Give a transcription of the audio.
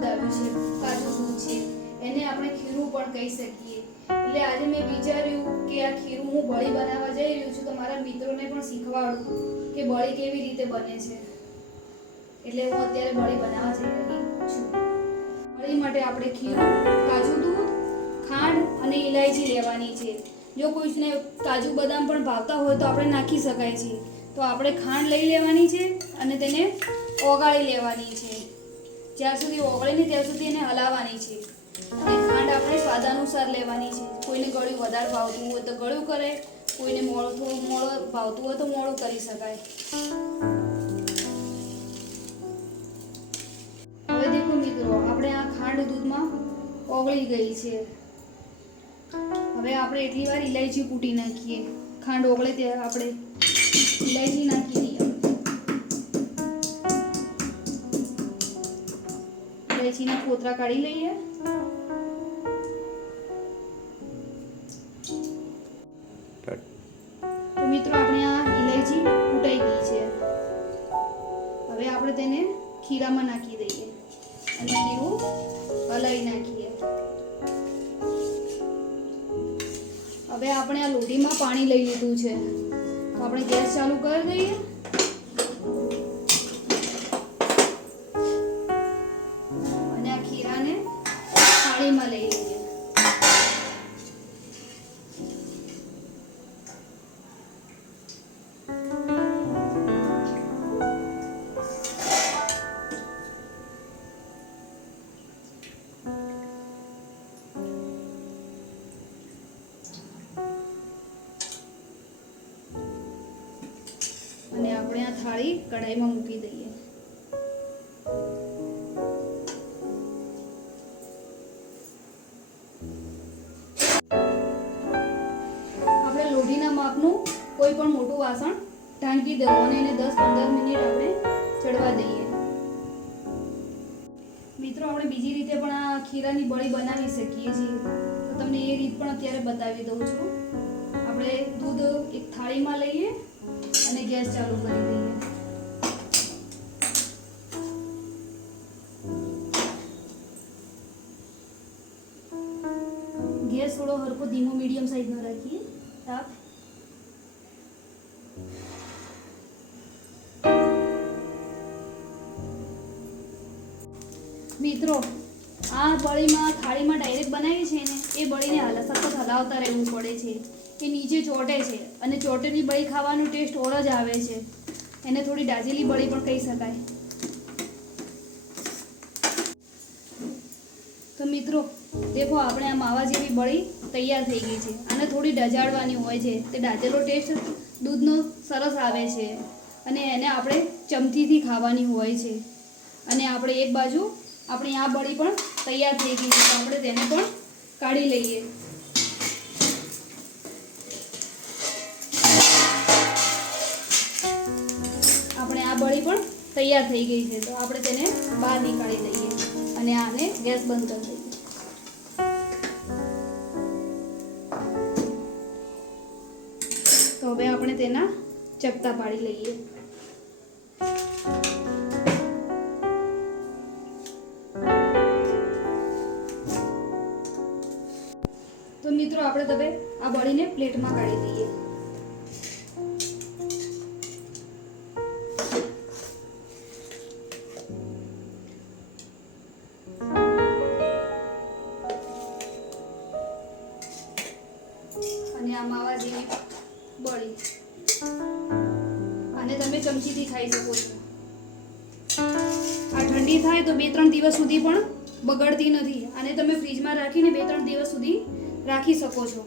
દૂધ છે તાજું દૂધ છે? એને આપણે ખીરું પણ કહી શકીએ. એટલે આજે મેં વિચાર્યું કે આ ખીરું હું બળી બનાવવા જઈ રહ્યું છું તો મારા મિત્રોને પણ શીખવાડું કે બળી કેવી રીતે બને છે. એટલે હું અત્યારે બળી બનાવવા જઈ રહી છું. બળી માટે આપણે ખીરું, કાજુ દૂધ, ખાંડ અને ઇલાયચી લેવાની છે. જો કોઈને કાજુ બદામ પણ ભાવતા હોય તો આપણે નાખી શકાય છે. તો આપણે ખાંડ લઈ લેવાની છે અને તેને ઓગાળી લેવાની છે. જ્યાં સુધી ઓગળે ને ત્યાં સુધી એને હલાવવાની છે. અને ખાંડ આપણે સ્વાદ અનુસાર લેવાની છે. કોઈને ગળ્યું વધારે ભાવતું હોય તો ગળ્યું કરે, કોઈને મોડું મોડું ભાવતું હોય તો મોડું કરી શકાય. હવે દેખો મિત્રો, આપણે આ ખાંડ દૂધમાં ઓગળી ગઈ છે. હવે આપણે એટલી વાર ઇલાયચી કૂટી નાખીએ. ખાંડ ઓગળે ત્યારે આપણે ઇલાયચી નાખી ઇલાયચીના ફોતરા કાઢી લઈએ તો મિત્રો આપણે આ ઇલાયચી કૂટાઈ ગઈ છે હવે આપણે તેને ખીરામાં નાખી દઈએ અને ખીરું હલાવી નાખીએ। હવે આપણે આ લોટીમાં પાણી લઈ લીધું છે। તો આપણે ગેસ ચાલુ કરી દઈએ। અને આપણે આ થાળી કઢાઈમાં મૂકી દઈએ. આપણે લોઢીના માપનું કોઈ પણ મોટું વાસણ ઢાંકી દેવું અને એને દસ પંદર મિનિટ આપણે ચડવા દઈએ. મિત્રો, આપણે બીજી રીતે પણ આ ખીરાની બળી બનાવી શકીએ છીએ. તો તમને એ રીત પણ અત્યારે બતાવી દઉં છું. આપણે દૂધ એક થાળીમાં લઈએ અને ગેસ ચાલુ કરી દઈએ. ગેસ થોડો હરકો ધીમો મીડિયમ સાઈઝનો રાખીએ. તાપ. મિત્રો, આ બળીમાં થાળીમાં ડાયરેક્ટ બનાવી છે ને, એ બળીને હાલ સતત હલાવતા રહેવું પડે છે. એ નીચે ચોટે છે અને ચોટેલી બળી ખાવાનો ટેસ્ટ ઓર જ આવે છે. એને થોડી ડાજેલી બળી પણ કહી શકાય. તો મિત્રો, દેખો, આપણે આ માવા જેવી બળી તૈયાર થઈ ગઈ છે અને થોડી ડજાડવાની હોય છે. તે ડાજેલો ટેસ્ટ દૂધનો સરસ આવે છે અને એને આપણે ચમચીથી ખાવાની હોય છે. અને આપણે એક બાજુ આપણી આ બળી પણ તૈયાર થઈ ગઈ છે. તો આપણે તેને પણ કાઢી લઈએ. બળી પણ તૈયાર થઈ ગઈ છે. તો આપણે તેને બહાર નીકાળી દઈએ અને આને ગેસ બંધ કરી દઈએ. તો હવે આપણે તેના ચપટા પાડી લઈએ. તો મિત્રો, આપણે હવે આ બળીને પ્લેટમાં કાઢી દઈએ. અને આ માવા જેવી બળી. અને તમે ચમચીથી ખાઈ શકો છો. આ ઠંડી થાય તો બે ત્રણ દિવસ સુધી પણ બગડતી નથી. અને તમે ફ્રીજમાં રાખીને બે ત્રણ દિવસ સુધી રાખી શકો છો.